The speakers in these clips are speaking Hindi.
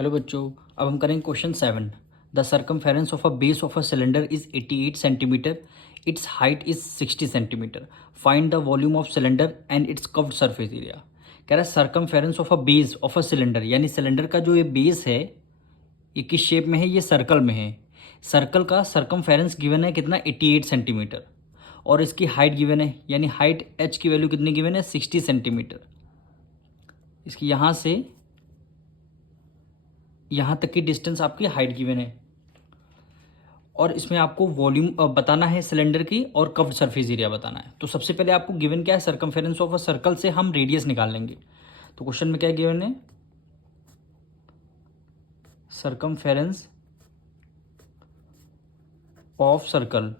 हेलो बच्चों, अब हम करेंगे question 7। The circumference of a base of a cylinder is 88 centimetre, it's height is 60 centimetre, find the volume of cylinder and it's curved surface area. कह रहा है circumference of a base of a cylinder, यानी सिलेंडर का जो ये बेस है ये किस शेप में है, ये सर्कल में है। सर्कल का सर्कमफेरेंस गिवन है कितना, 88 सेंटीमीटर, और इसकी हाइट गिवन है, यानी हाइट एच की वैल्यू कितनी गिवन है, 60 सेंटीमीटर। इसकी यहाँ से यहाँ तक की डिस्टेंस आपकी हाइट गिवन है, और इसमें आपको वॉल्यूम बताना है सिलेंडर की, और कर्व्ड सरफेस एरिया बताना है। तो सबसे पहले आपको गिवन क्या है, सर्कमफेरेंस ऑफ अ सर्कल से हम रेडियस निकाल लेंगे। तो क्वेश्चन में क्या गिवन है, circumference of circle.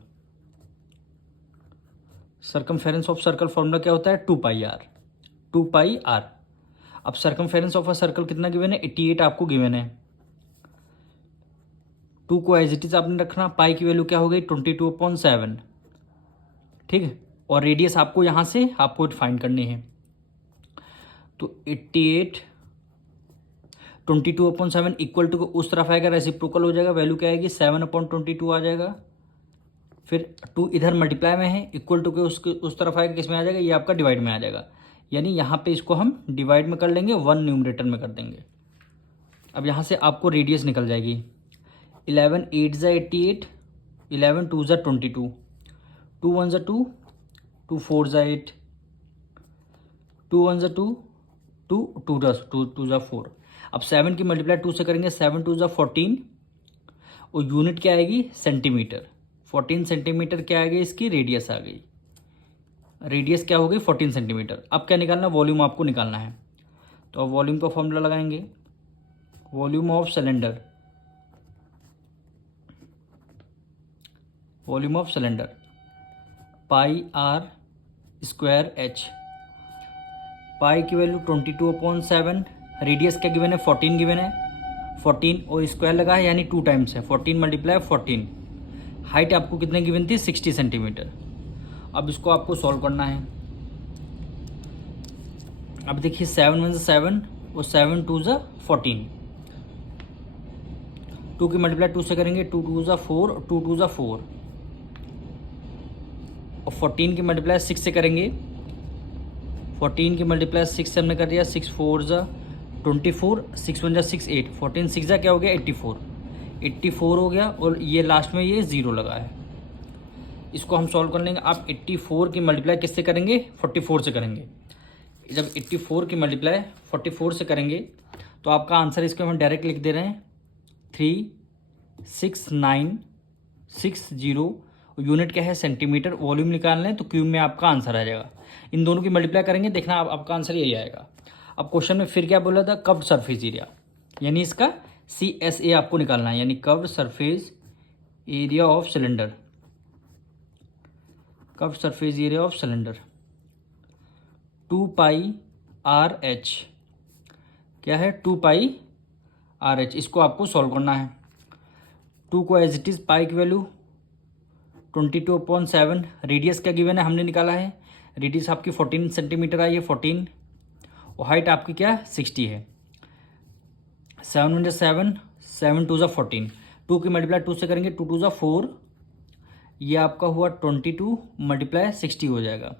Circumference of circle formula क्या होता है, 2πr। 2πr। अब सर्कमफेरेंस ऑफ अ सर्कल कितना गिवन है, 88 आपको गिवन है। 2 को एज इट इज आपने रखना, पाई की वैल्यू क्या हो गई, 22/7। ठीक है, और रेडियस आपको यहाँ से आपको फाइंड करनी है। तो 88 22/7 इक्वल टू उस तरफ आएगा, रेसिप्रोकल हो जाएगा, वैल्यू क्या आएगी, 7/22 आ जाएगा। फिर 2 इधर मल्टीप्लाई में है, इक्वल टू के उसके उस तरफ आएगा, किस में आ जाएगा, ये आपका डिवाइड में आ जाएगा। यानी यहाँ पे इसको हम डिवाइड में कर लेंगे, 1 न्यूमरेटर में कर देंगे। अब यहाँ से आपको रेडियस निकल जाएगी, 11 8 ज़ा 88, 11 2 ज़ा 22, 2 1 ज़ा 2, 2 4 ज़ा 8, 2 1 ज़ा 2, 2 2 ज़ा 4। अब 7 की मल्टीप्लाई 2 से करेंगे, 7 2 ज़ा 14, और यूनिट क्या आएगी, सेंटीमीटर। 14 सेंटीमीटर क्या आ गई, इसकी रेडियस आ गई। रेडियस क्या हो गई, 14 सेंटीमीटर। अब क्या निकालना, वॉल्यूम आपको निकालना है। तो अब वॉल्यूम का फॉर्मूला लगाएंगे, volume of cylinder, volume of cylinder πr²h। पाई की वैल्यू 22/7, रेडियस क्या गिवन है, 14 गिवन है, 14 और स्क्वायर लगा है, यानी 2 टाइम्स है, 14 मल्टीप्लाई 14। हाइट आपको कितने गिवन थी, 60 सेंटीमीटर। अब इसको आपको सॉल्व करना है। अब देखिए 7 1 7 और 7 2 ज़ा 14, 2 की मल्टीप्लाई 2 से करेंगे, 2 2 ज़ा 4, 2 2 ज़ा 4, और 14 की मल्टीप्लाई 6 से करेंगे। 14 की मल्टीप्लाई 6 से हमने कर दिया, 6 4 ज़ा 24, 6 1 ज़ा 6 8, 14 6 ज़ा क्या हो गया, 84, 84 हो गया, और ये लास्ट में ये 0 लगा है। इसको हम सॉल्व कर लेंगे। आप 84 की मल्टीप्लाई किससे करेंगे, 44 से करेंगे। जब 84 की मल्टीप्लाई 44 से करेंगे तो आपका आंसर इसको हम डायरेक्ट लिख दे रहे हैं, 36960। यूनिट क्या है, सेंटीमीटर। वॉल्यूम निकालना है तो क्यूब में आपका आंसर आ जाएगा। इन दोनों की मल्टीप्लाई करेंगे, देखना आपका आंसर यही आएगा। अब क्वेश्चन में फिर क्या बोला था, कर्व्ड सरफेस एरिया, यानी इसका CSA आपको निकालना है, यानी curved surface area of cylinder. Curved surface area of cylinder 2πRh। क्या है, 2πRh। इसको आपको सॉल्व करना है। 2 को एज इट इज, पाई की वैल्यू 22/7, रेडियस क्या गिवन है, हमने निकाला है, रेडियस आपकी 14 सेंटीमीटर आई है, 14, और हाइट आपकी क्या 60 है। 7 1 7, 7 2 ज़ा 14, 2 की मल्टीप्लाई 2 से करेंगे, 2 2 ज़ा 4, ये आपका हुआ 22 मल्टीप्लाई 60 हो जाएगा।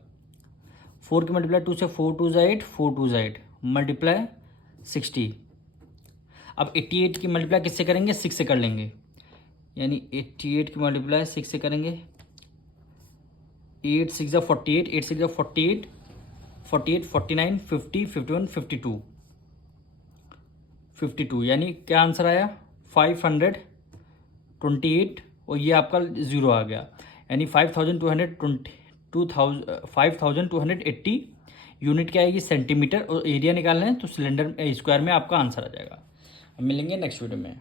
4 की मल्टीप्लाई 2 से, 4 2 ज़ा 8, 4 2 ज़ा 8 मल्टीप्लाई 60। अब 88 की मल्टीप्लाई किससे करेंगे, 6 से कर लेंगे, यानी 88 की मल्टीप्लाई 6 से करेंगे, 8 6 ज़ा 48, 8 6 ज़ा 48, 48 49 50 51 52, यानी क्या आंसर आया, 528, और ये आपका 0 आ गया, यानी 5280 यूनिट क्या आएगी, सेंटीमीटर, और एरिया निकालना है तो सिलेंडर स्क्वायर में आपका आंसर आ जाएगा। हम मिलेंगे नेक्स्ट वीडियो में।